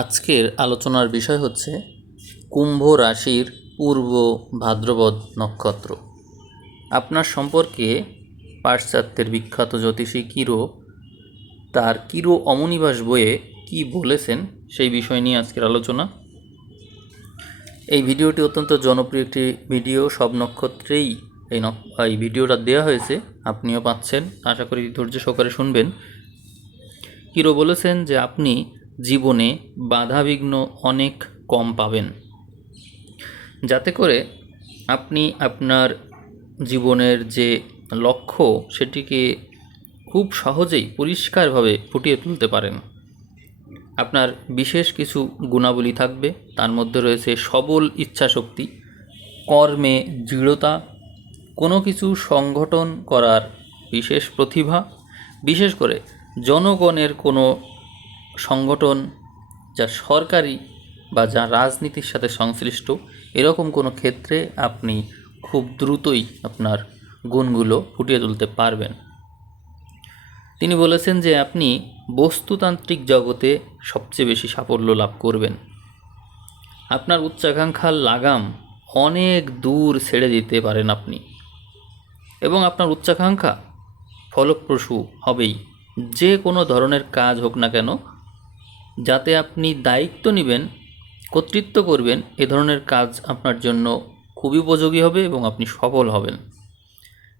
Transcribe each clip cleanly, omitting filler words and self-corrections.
আজকের আলোচনার বিষয় হচ্ছে কুম্ভ রাশির পূর্ব ভাদ্রপদ নক্ষত্র। আপনার সম্পর্কে পাশ্চাত্যের বিখ্যাত জ্যোতিষী কিরো তার কিরো অমনিবাস বইয়ে কি বলেছেন সেই বিষয় নিয়ে আজকের আলোচনা। এই ভিডিওটি অত্যন্ত জনপ্রিয় একটি ভিডিও, সব নক্ষত্রেই এই ভিডিওটা দেওয়া হয়েছে, আপনিও পাচ্ছেন, আশা করি ধৈর্য সহকারে শুনবেন। কিরো বলেছেন যে আপনি জীবনে বাধাবিঘ্ন অনেক কম পাবেন, যাতে করে আপনি আপনার জীবনের যে লক্ষ্য সেটিকে খুব সহজেই পরিষ্কারভাবে ফুটিয়ে তুলতে পারেন। আপনার বিশেষ কিছু গুণাবলী থাকবে, তার মধ্যে রয়েছে সবল ইচ্ছাশক্তি, কর্মে দৃঢ়তা, কোনো কিছু সংগঠন করার বিশেষ প্রতিভা, বিশেষ করে জনগণের কোনো সংগঠন যা সরকারি বা যা রাজনীতির সাথে সংশ্লিষ্ট, এরকম কোনো ক্ষেত্রে আপনি খুব দ্রুতই আপনার গুণগুলো ফুটিয়ে তুলতে পারবেন। তিনি বলেছেন যে আপনি বস্তুতান্ত্রিক জগতে সবচেয়ে বেশি সাফল্য লাভ করবেন। আপনার উচ্চাকাঙ্ক্ষার লাগাম অনেক দূর ছেড়ে দিতে পারেন আপনি, এবং আপনার উচ্চাকাঙ্ক্ষা ফলপ্রসূ হবেই। যে কোনো ধরনের কাজ হোক না কেন, যাতে আপনি দায়িত্ব নেবেন, কর্তৃত্ব করবেন, এ ধরনের কাজ আপনার জন্য খুবই উপযোগী হবে এবং আপনি সফল হবেন।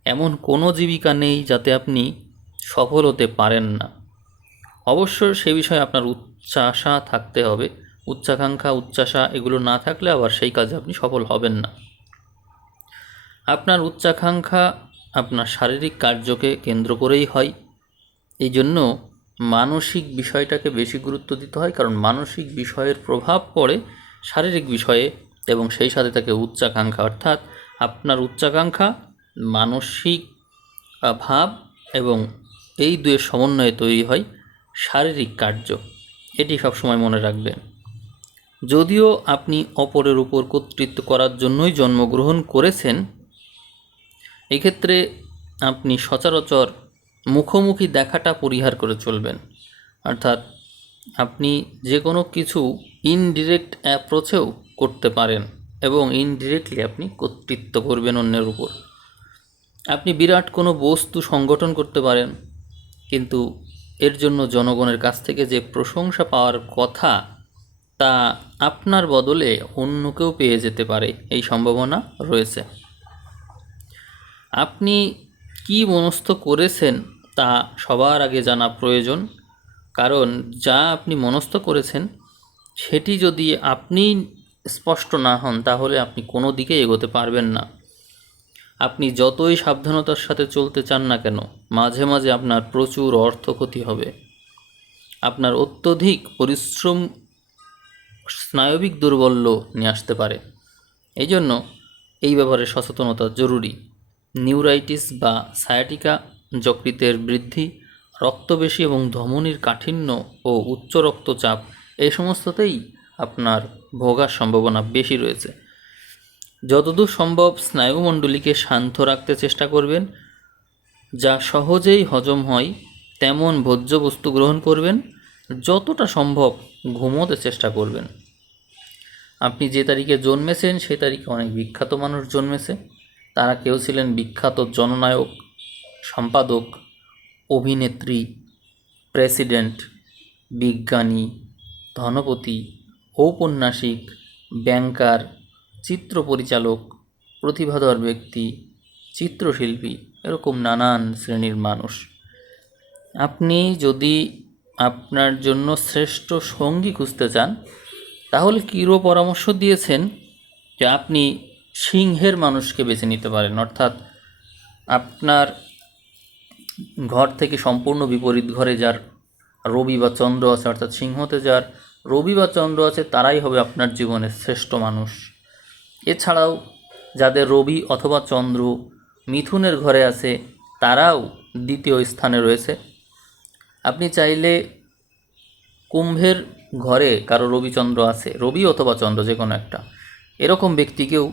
এমন কোনো জীবিকা নেই যাতে আপনি সফল হতে পারেন না। অবশ্য সে বিষয়ে আপনার উচ্চাশা থাকতে হবে। উচ্চাকাঙ্ক্ষা, উচ্চাশা এগুলো না থাকলে আবার সেই কাজে আপনি সফল হবেন না। আপনার উচ্চাকাঙ্ক্ষা আপনার শারীরিক কার্যকে কেন্দ্র করেই হয়, এই জন্য মানসিক বিষয়টাকে বেশি গুরুত্ব দিতে হয়, কারণ মানসিক বিষয়ের প্রভাব পড়ে শারীরিক বিষয়ে, এবং সেই সাথে থাকে উচ্চাকাঙ্ক্ষা। অর্থাৎ আপনার উচ্চাকাঙ্ক্ষা, মানসিক ভাব এবং এই দুয়ের সমন্বয়ে তৈরি হয় শারীরিক কার্য। এটি সবসময় মনে রাখবেন। যদিও আপনি অপরের উপর কর্তৃত্ব করার জন্যই জন্মগ্রহণ করেছেন, এক্ষেত্রে আপনি সচরাচর মুখোমুখি দেখাটা পরিহার করে চলবেন। অর্থাৎ আপনি যে কোনো কিছু ইনডিরেক্ট অ্যাপ্রোচেও করতে পারেন, এবং ইনডিরেক্টলি আপনি কর্তৃত্ব করবেন অন্যের উপর। আপনি বিরাট কোনো বস্তু সংগঠন করতে পারেন, কিন্তু এর জন্য জনগণের কাছ থেকে যে প্রশংসা পাওয়ার কথা, তা আপনার বদলে অন্য কেউ পেয়ে যেতে পারে, এই সম্ভাবনা রয়েছে। আপনি কি মনস্থ করেছেন তা সবার আগে জানা প্রয়োজন, কারণ যা আপনি মনস্থ করেছেন সেটি যদি আপনি স্পষ্ট না হন, তাহলে আপনি কোনো দিকে এগোতে পারবেন না। আপনি যতই সাবধানতার সাথে চলতে চান না কেন, মাঝে মাঝে আপনার প্রচুর অর্থ ক্ষতি হবে। আপনার অত্যধিক পরিশ্রম স্নায়বিক দৌর্বল্য নিয়ে আসতে পারে, এই জন্য এই ব্যাপারে সচেতনতা জরুরি। নিউরাইটিস বা সায়াটিকা, যকৃতের বৃদ্ধি, রক্তবেশী এবং ধমনীর কাঠিন্য ও উচ্চ রক্তচাপ, এই সমস্ততেই আপনার ভোগার সম্ভাবনা বেশি রয়েছে। যতদূর সম্ভব স্নায়ুমণ্ডলীকে শান্ত রাখতে চেষ্টা করবেন, যা সহজেই হজম হয় তেমন ভোজ্য বস্তু গ্রহণ করবেন, যতটা সম্ভব ঘুমোতে চেষ্টা করবেন। আপনি যে তারিখে জন্মেছেন সে তারিখে অনেক বিখ্যাত মানুষ জন্মেছে। তারা কেউ ছিলেন বিখ্যাত জননায়ক, সম্পাদক, অভিনেত্রী, প্রেসিডেন্ট, বিজ্ঞানী, ধনপতি, ঔপন্যাসিক, ব্যাংকার, চিত্র পরিচালক, প্রতিভাধর ব্যক্তি, চিত্রশিল্পী, এরকম নানান শ্রেণীর মানুষ। আপনি যদি আপনার জন্য শ্রেষ্ঠ সঙ্গী খুঁজতে চান, তাহলে কিরো পরামর্শ দিয়েছেন যে আপনি সিংহের মানুষকে বেছে নিতে পারেন। অর্থাৎ আপনার ঘর থেকে সম্পূর্ণ বিপরীত ঘরে যার রবি বা চন্দ্র আছে, অর্থাৎ সিংহতে যার রবি বা চন্দ্র আছে, তারাই হবে আপনার জীবনের শ্রেষ্ঠ মানুষ। এছাড়াও যাদের রবি অথবা চন্দ্র মিথুনের ঘরে আছে, তারাও দ্বিতীয় স্থানে রয়েছে। আপনি চাইলে কুম্ভের ঘরে কারো রবিচন্দ্র আছে, রবি অথবা চন্দ্র যে কোনো একটা, এরকম ব্যক্তিকেও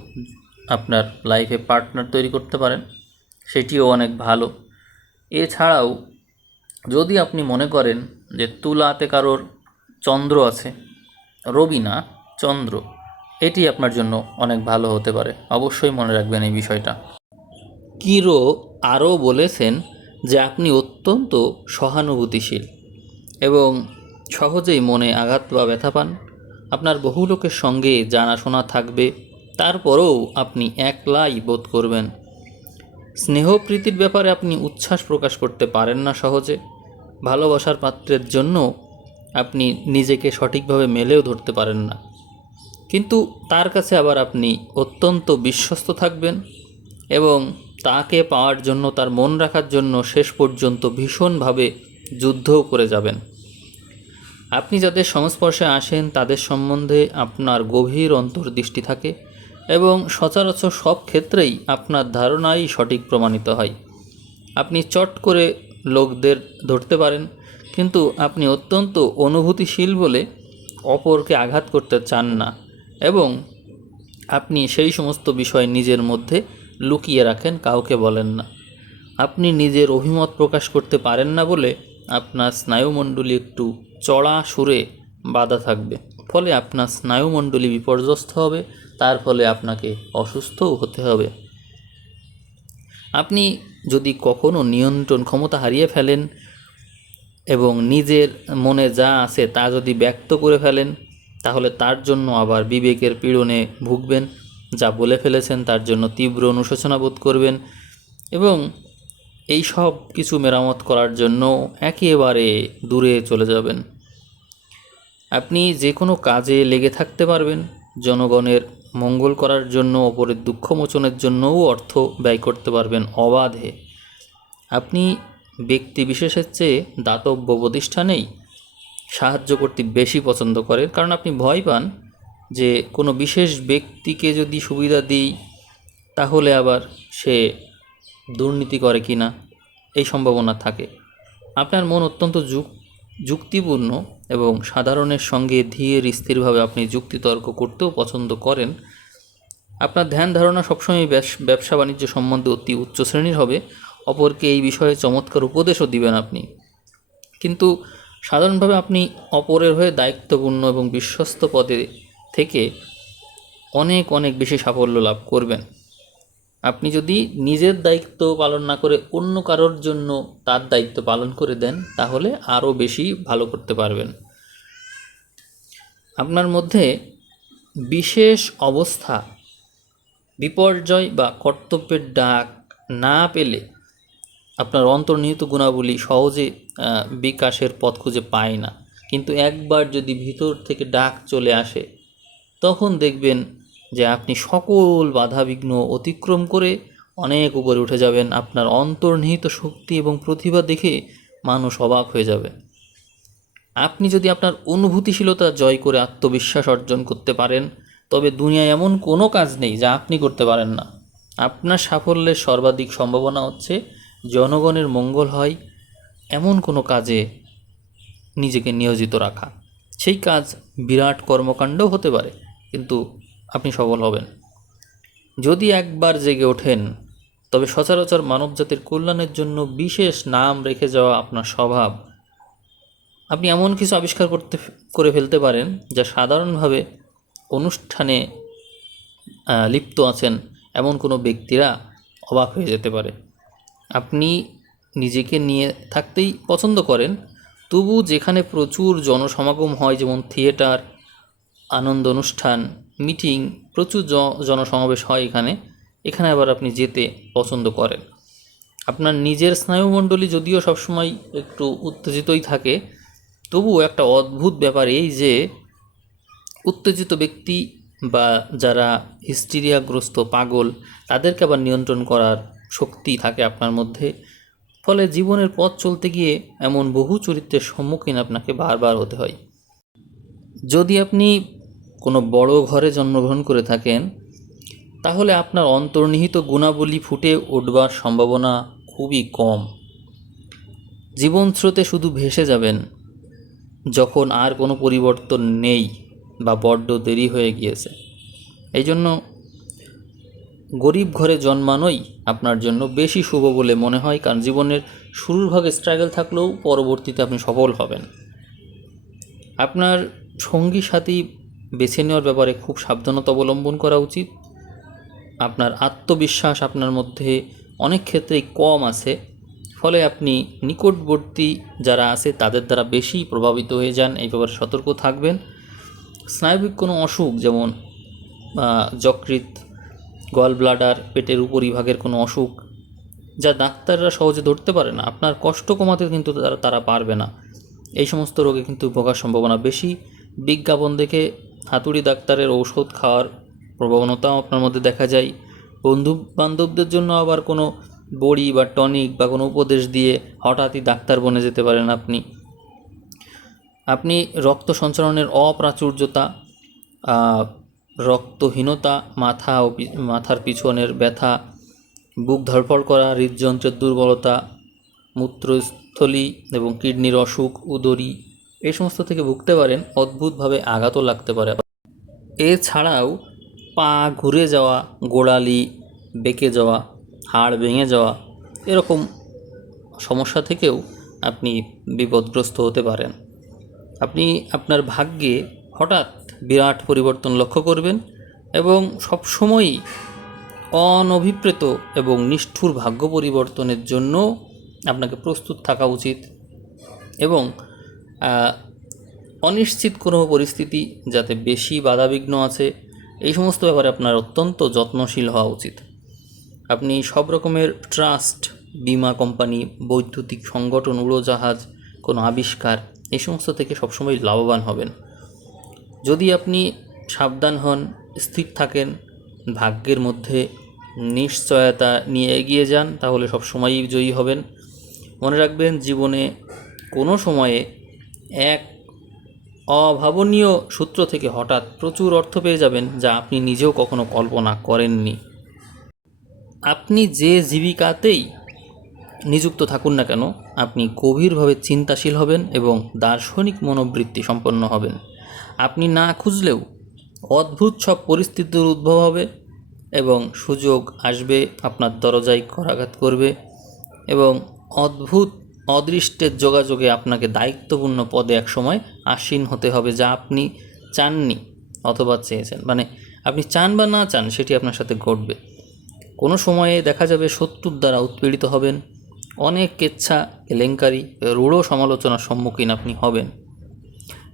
আপনার লাইফে পার্টনার তৈরি করতে পারেন, সেটিও অনেক ভালো। এছাড়াও যদি আপনি মনে করেন যে তুলাতে কারোর চন্দ্র আছে, রবি না, চন্দ্র। এটি আপনার জন্য অনেক ভালো হতে পারে, অবশ্যই মনে রাখবেন এই বিষয়টা। কিরো আরও বলেছেন যে আপনি অত্যন্ত সহানুভূতিশীল এবং সহজেই মনে আঘাত বা ব্যথা পান। আপনার বহু লোকের সঙ্গে জানাশোনা থাকবে, তারপরেও আপনি একলাই বোধ করবেন। স্নেহ প্রীতির ব্যাপারে আপনি উচ্ছ্বাস প্রকাশ করতে পারেন না সহজে। ভালোবাসার পাত্রের জন্য আপনি নিজেকে সঠিকভাবে মেলেও ধরতে পারেন না, কিন্তু তার কাছে আবার আপনি অত্যন্ত বিশ্বস্ত থাকবেন এবং তাকে পাওয়ার জন্য, তার মন রাখার জন্য শেষ পর্যন্ত ভীষণভাবে যুদ্ধও করে যাবেন। আপনি যাদের সংস্পর্শে আসেন তাদের সম্বন্ধে আপনার গভীর অন্তর্দৃষ্টি থাকে এবং সচরাচর সব ক্ষেত্রেই আপনার ধারণাই সঠিক প্রমাণিত হয়। আপনি চট করে লোকদের ধরতে পারেন, কিন্তু আপনি অত্যন্ত অনুভূতিশীল বলে অপরকে আঘাত করতে চান না এবং আপনি সেই সমস্ত বিষয় নিজের মধ্যে লুকিয়ে রাখেন, কাউকে বলেন না। আপনি নিজের অভিমত প্রকাশ করতে পারেন না বলে আপনার স্নায়ুমণ্ডলী একটু চড়া সুরে বাধা থাকবে, ফলে আপনার স্নায়ুমণ্ডলী বিপর্যস্ত হবে, তার ফলে আপনাকে অসুস্থও হতে হবে। আপনি যদি কখনো নিয়ন্ত্রণ ক্ষমতা হারিয়ে ফেলেন এবং নিজের মনে যা আছে তা যদি ব্যক্ত করে ফেলেন, তাহলে তার জন্য আবার বিবেকের পীড়নে ভুগবেন। যা বলে ফেলেছেন তার জন্য তীব্র অনুশোচনা বোধ করবেন এবং এই সব কিছু মেরামত করার জন্য একেবারে দূরে চলে যাবেন। আপনি যে কোনো কাজে লেগে থাকতে পারবেন, জনগণের মঙ্গল করার জন্য, অপরের দুঃখ মোচনের জন্যও অর্থ ব্যয় করতে পারবেন অবাধে। আপনি ব্যক্তি বিশেষের চেয়ে দাতব্য প্রতিষ্ঠানেই সাহায্য করতে বেশি পছন্দ করেন, কারণ আপনি ভয় পান যে কোনো বিশেষ ব্যক্তিকে যদি সুবিধা দিই তাহলে আবার সে দুর্নীতি করে কি না, এই সম্ভাবনা থাকে। আপনার মন অত্যন্ত যুক্তিপূর্ণ এবং সাধারণের সঙ্গে ধীর স্থিরভাবে আপনি যুক্তিতর্ক করতেও পছন্দ করেন। আপনার ধ্যান ধারণা সবসময় ব্যবসা বাণিজ্য সম্বন্ধে অতি উচ্চ শ্রেণীর হবে, অপরকে এই বিষয়ে চমৎকার উপদেশও দিবেন আপনি। কিন্তু সাধারণভাবে আপনি অপরের হয়ে দায়িত্বপূর্ণ এবং বিশ্বস্ত পদে থেকে অনেক অনেক বেশি সাফল্য লাভ করবেন। আপনি যদি নিজের দায়িত্ব পালন না করে অন্য কারোর জন্য তার দায়িত্ব পালন করে দেন, তাহলে আরও বেশি ভালো করতে পারবেন। আপনার মধ্যে বিশেষ অবস্থা, বিপর্যয় বা কর্তব্যের ডাক না পেলে আপনার অন্তর্নিহিত গুণাবলী সহজে বিকাশের পথ খুঁজে পায় না, কিন্তু একবার যদি ভিতর থেকে ডাক চলে আসে তখন দেখবেন যে আপনি সকল বাধাবিঘ্ন অতিক্রম করে অনেক উপরে উঠে যাবেন। আপনার অন্তর্নিহিত শক্তি এবং প্রতিভা দেখে মানুষ অবাক হয়ে যাবে। আপনি যদি আপনার অনুভূতিশীলতা জয় করে আত্মবিশ্বাস অর্জন করতে পারেন, তবে দুনিয়ায় এমন কোনো কাজ নেই যা আপনি করতে পারেন না। আপনার সাফল্যের সর্বাধিক সম্ভাবনা হচ্ছে জনগণের মঙ্গল হয় এমন কোনো কাজে নিজেকে নিয়োজিত রাখা। সেই কাজ বিরাট কর্মকাণ্ডও হতে পারে, কিন্তু আপনি সফল হবেন। যদি একবার জেগে ওঠেন, তবে সচরাচর মানবজাতির কল্যাণের জন্য বিশেষ নাম রেখে যাওয়া আপনার স্বভাব। আপনি এমন কিছু আবিষ্কার করে ফেলতে পারেন যা সাধারণভাবে অনুষ্ঠানে লিপ্ত আছেন এমন কোনো ব্যক্তিরা অবাক হয়ে যেতে পারে। আপনি নিজেকে নিয়ে থাকতেই পছন্দ করেন, তবু যেখানে প্রচুর জনসমাগম হয়, যেমন থিয়েটার, আনন্দ অনুষ্ঠান, মিটিং, প্রচুর জনসমাবেশ হয়, এখানে আবার আপনি যেতে পছন্দ করেন। আপনার নিজের স্নায়ুমণ্ডলী যদিও সবসময় একটু উত্তেজিতই থাকে, তবুও একটা অদ্ভুত ব্যাপার এই যে উত্তেজিত ব্যক্তি বা যারা হিস্টিরিয়াগ্রস্ত পাগল, তাদেরকে আবার নিয়ন্ত্রণ করার শক্তি থাকে আপনার মধ্যে। ফলে জীবনের পথ চলতে গিয়ে এমন বহু চরিত্রের সম্মুখীন আপনাকে বারবার হতে হয়। যদি আপনি কোনো বড় ঘরে জন্মগ্রহণ করে থাকেন, তাহলে আপনার অন্তর্নিহিত গুণাবলী ফুটে উঠবার সম্ভাবনা খুবই কম। জীবন স্রোতে শুধু ভেসে যাবেন যখন আর কোনো পরিবর্তন নেই বা বড্ড দেরি হয়ে গিয়েছে। এই জন্য গরিব ঘরে জন্মানোই আপনার জন্য বেশি শুভ বলে মনে হয়, কারণ জীবনের শুরুর ভাগে স্ট্রাগল থাকলেও পরবর্তীতে আপনি সফল হবেন। আপনার সঙ্গী সাথী বেছে নেওয়ার ব্যাপারে খুব সাবধানতা অবলম্বন করা উচিত। আপনার আত্মবিশ্বাস আপনার মধ্যে অনেক ক্ষেত্রেই কম আছে, ফলে আপনি নিকটবর্তী যারা আছে তাদের দ্বারা বেশি প্রভাবিত হয়ে যান। এই ব্যাপারে সতর্ক থাকবেন। স্নায়বিক কোনো অসুখ যেমন যকৃৎ, গল ব্লাডার, পেটের উপরিভাগের কোনো অসুখ যা ডাক্তাররা সহজে ধরতে পারে না, আপনার কষ্ট কমাতে কিন্তু তারা পারবে না, এই সমস্ত রোগে কিন্তু ভোগার সম্ভাবনা বেশি। বিজ্ঞাপন দেখে হাতুড়ি ডাক্তারের ঔষধ খাওয়ার প্রবণতাও আপনার মধ্যে দেখা যায়। বন্ধু বান্ধবদের জন্য আবার কোনো বড়ি বা টনিক বা কোনো উপদেশ দিয়ে হঠাৎই ডাক্তার বনে যেতে পারেন আপনি রক্ত সঞ্চালনের অপ্রাচুর্যতা, রক্তহীনতা, মাথার পিছনের ব্যথা, বুক ধড়ফড় করা, হৃদযন্ত্রের দুর্বলতা, মূত্রস্থলী এবং কিডনির অসুখ, উদরী, এই সমস্ত থেকে ভুগতে পারেন। অদ্ভুতভাবে আঘাতও লাগতে পারে। এছাড়াও পা ঘুরে যাওয়া, গোড়ালি বেঁকে যাওয়া, হাড় ভেঙে যাওয়া, এরকম সমস্যা থেকেও আপনি বিপদগ্রস্ত হতে পারেন। আপনি আপনার ভাগ্যে হঠাৎ বিরাট পরিবর্তন লক্ষ্য করবেন এবং সবসময়ই অনভিপ্রেত এবং নিষ্ঠুর ভাগ্য পরিবর্তনের জন্য আপনাকে প্রস্তুত থাকা উচিত। এবং অনিশ্চিত কোনো পরিস্থিতি যাতে বেশি বাধাবিঘ্ন আছে, এই সমস্ত ব্যাপারে আপনার অত্যন্ত যত্নশীল হওয়া উচিত। আপনি সব রকমের ট্রাস্ট, বিমা কোম্পানি, বৈদ্যুতিক সংগঠন, উড়োজাহাজ, কোনো আবিষ্কার, এই সমস্ত থেকে সবসময় লাভবান হবেন। যদি আপনি সাবধান হন, স্থির থাকেন, ভাগ্যের মধ্যে নিশ্চয়তা নিয়ে এগিয়ে যান, তাহলে সবসময়ই জয়ী হবেন। মনে রাখবেন, জীবনে কোনো সময়ে এক অভাবনীয় সূত্র থেকে হঠাৎ প্রচুর অর্থ পেয়ে যাবেন, যা আপনি নিজেও কখনো কল্পনা করেননি। আপনি যে জীবিকাতেই নিযুক্ত থাকুন না কেন, আপনি গভীরভাবে চিন্তাশীল হবেন এবং দার্শনিক মনোবৃত্তি সম্পন্ন হবেন। আপনি না খুঁজলেও অদ্ভুত সব পরিস্থিতির উদ্ভব হবে এবং সুযোগ আসবে, আপনার দরজায় করাঘাত করবে এবং অদ্ভুত অদৃষ্টের যোগাযোগে আপনাকে দায়িত্বপূর্ণ পদে একসময় আসীন হতে হবে, যা আপনি চাননি অথবা চেয়েছেন। মানে আপনি চান বা না চান, সেটি আপনার সাথে ঘটবে। কোনো সময়ে দেখা যাবে শত্রুর দ্বারা উৎপীড়িত হবেন, অনেক কেচ্ছা, কেলেঙ্কারি, রূঢ় সমালোচনার সম্মুখীন আপনি হবেন।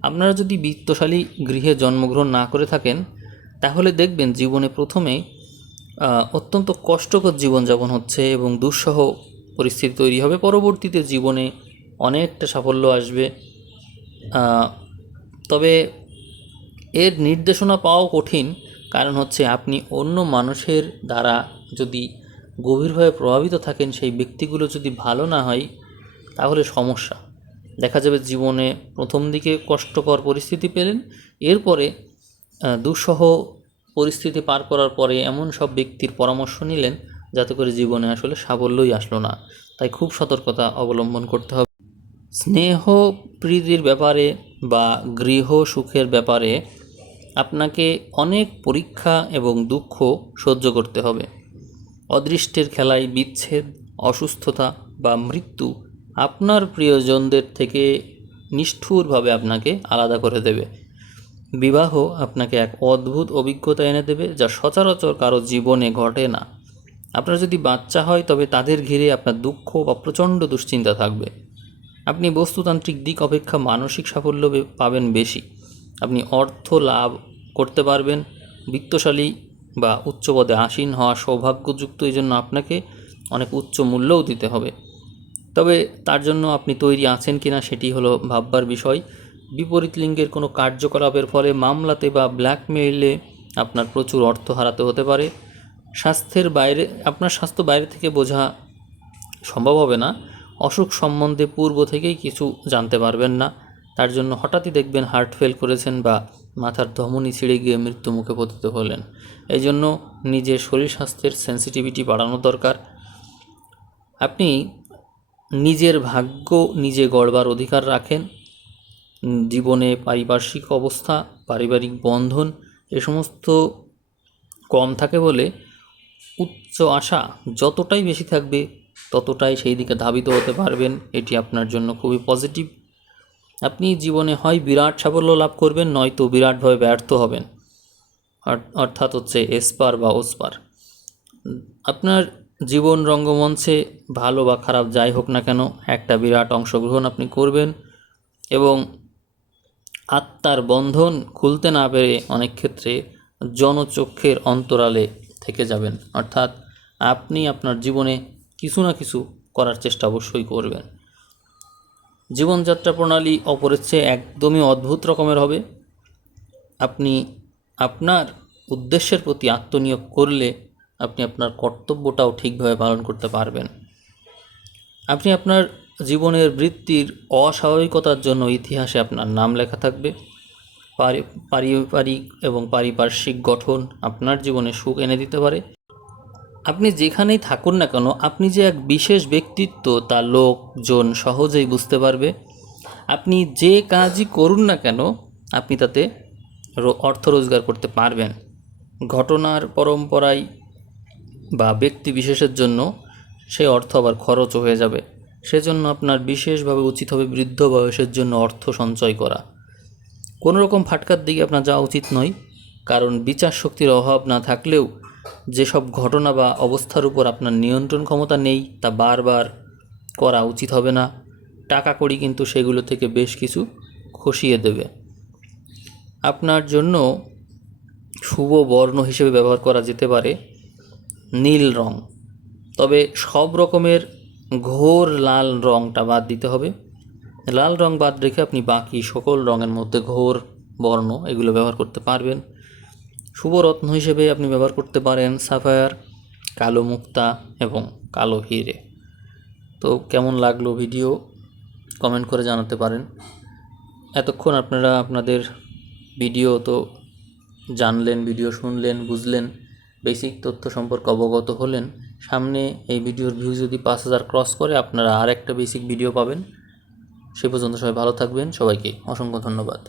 আপনারা যদি বিত্তশালী গৃহে জন্মগ্রহণ না করে থাকেন, তাহলে দেখবেন জীবনে প্রথমে অত্যন্ত কষ্টকর জীবনযাপন হচ্ছে এবং দুঃসহ পরিস্থিতি তৈরি হবে। পরবর্তীতে জীবনে অনেকটা সাফল্য আসবে, তবে এর নির্দেশনা পাওয়াও কঠিন। কারণ হচ্ছে, আপনি অন্য মানুষের দ্বারা যদি গভীরভাবে প্রভাবিত থাকেন, সেই ব্যক্তিগুলো যদি ভালো না হয়, তাহলে সমস্যা দেখা যাবে। জীবনে প্রথম দিকে কষ্টকর পরিস্থিতি পেলেন, এরপরে দুঃসহ পরিস্থিতি পার করার পরে এমন সব ব্যক্তির পরামর্শ নিলেন যাতে করে জীবনে আসলে সাফল্যই আসলো না। তাই খুব সতর্কতা অবলম্বন করতে হবে। স্নেহ প্রীতির ব্যাপারে বা গৃহ সুখের ব্যাপারে আপনাকে অনেক পরীক্ষা এবং দুঃখ সহ্য করতে হবে। অদৃষ্টের খেলায় বিচ্ছেদ, অসুস্থতা বা মৃত্যু আপনার প্রিয়জনদের থেকে নিষ্ঠুরভাবে আপনাকে আলাদা করে দেবে। বিবাহ আপনাকে এক অদ্ভুত অভিজ্ঞতা এনে দেবে, যা সচরাচর কারো জীবনে ঘটে না। আপনার যদি বাচ্চা হয়, তবে তাদের ঘিরে আপনার দুঃখ বা প্রচণ্ড দুশ্চিন্তা থাকবে। আপনি বস্তুতান্ত্রিক দিক অপেক্ষা মানসিক সাফল্য পাবেন বেশি। আপনি অর্থ লাভ করতে পারবেন। বিত্তশালী বা উচ্চ পদে আসীন হওয়া সৌভাগ্যযুক্ত, এই জন্য আপনাকে অনেক উচ্চ মূল্যও দিতে হবে। তবে তার জন্য আপনি তৈরি আছেন কিনা সেটি হলো ভাববার বিষয়। বিপরীত লিঙ্গের কোনো কার্যকলাপের ফলে মামলাতে বা ব্ল্যাকমেইলে আপনার প্রচুর অর্থ হারাতে হতে পারে। আপনার স্বাস্থ্য বাইরে থেকে বোঝা সম্ভব হবে না। অসুখ সম্বন্ধে পূর্ব থেকেই কিছু জানতে পারবেন না। তার জন্য হঠাৎই দেখবেন হার্ট ফেল করেছেন বা মাথার ধমনী ছিঁড়ে গিয়ে মৃত্যুমুখে পতিত হলেন। এই জন্য নিজের শরীর স্বাস্থ্যের সেন্সিটিভিটি বাড়ানো দরকার। আপনি নিজের ভাগ্য নিজে গড়বার অধিকার রাখেন। জীবনে পারিপার্শ্বিক অবস্থা, পারিবারিক বন্ধন, এ সমস্ত কম থাকে বলে উচ্চ আশা যতটাই বেশি থাকবে, ততটাই সেই দিকে ধাবিত হতে পারবেন। এটি আপনার জন্য খুবই পজিটিভ। আপনি জীবনে হয় বিরাট সাফল্য লাভ করবেন, নয়তো বিরাটভাবে ব্যর্থ হবেন, অর্থাৎ হচ্ছে এসপার বা ওসপার। আপনার জীবন রঙ্গমঞ্চে ভালো বা খারাপ যাই হোক না কেন, একটা বিরাট অংশগ্রহণ আপনি করবেন এবং আত্মার বন্ধন খুলতে না পেরে অনেক ক্ষেত্রে জনচক্ষের অন্তরালে থেকে যাবেন। অর্থাৎ আপনি আপনার জীবনে কিছু না কিছু করার চেষ্টা অবশ্যই করবেন। জীবনযাত্রা প্রণালী অপরের চেয়ে একদমই অদ্ভুত রকমের হবে। আপনি আপনার উদ্দেশ্যের প্রতি আত্মনিয়োগ করলে আপনি আপনার কর্তব্যটাও ঠিকভাবে পালন করতে পারবেন। আপনি আপনার জীবনের বৃত্তির অস্বাভাবিকতার জন্য ইতিহাসে আপনার নাম লেখা থাকবে। পারিবারিক এবং পারিপার্শ্বিক গঠন আপনার জীবনে সুখ এনে দিতে পারে। আপনি যেখানেই থাকুন না কেন, আপনি যে এক বিশেষ ব্যক্তিত্ব তা লোকজন সহজেই বুঝতে পারবে। আপনি যে কাজই করুন না কেন, আপনি তাতে অর্থ রোজগার করতে পারবেন। ঘটনার পরম্পরায় বা ব্যক্তি বিশেষের জন্য সেই অর্থ আবার খরচও হয়ে যাবে। সেজন্য আপনার বিশেষভাবে উচিত হবে বৃদ্ধ বয়সের জন্য অর্থ সঞ্চয় করা। কোনো রকম ফাটকার দিকে আপনার যাওয়া উচিত নয়, কারণ বিচার শক্তির অভাব না থাকলেও যেসব ঘটনা বা অবস্থার উপর আপনার নিয়ন্ত্রণ ক্ষমতা নেই তা বারবার করা উচিত হবে না। টাকা কড়ি কিন্তু সেগুলো থেকে বেশ কিছু খসিয়ে দেবে। আপনার জন্য শুভ বর্ণ হিসেবে ব্যবহার করা যেতে পারে নীল রং, তবে সব রকমের ঘোর লাল রংটা বাদ দিতে হবে। লাল রং বাদ রেখে আপনি বাকি সকল রঙের মধ্যে ঘোর বর্ণ এগুলো ব্যবহার করতে পারবেন। শুভ রত্ন হিসেবে আপনি ব্যবহার করতে পারেন সাফায়ার, কালো মুক্তা এবং কালো হিরে। তো কেমন লাগলো ভিডিও কমেন্ট করে জানাতে পারেন। এতক্ষণ আপনারা আপনাদের ভিডিও তো জানলেন, ভিডিও শুনলেন, বুঝলেন, বেসিক তথ্য সম্পর্কে অবগত হলেন। সামনে এই ভিডিওর ভিউ যদি 5000 ক্রস করে আপনারা আর একটা বেসিক ভিডিও পাবেন। সে পর্যন্ত সবাই ভালো থাকবেন। সবাইকে অসংখ্য ধন্যবাদ।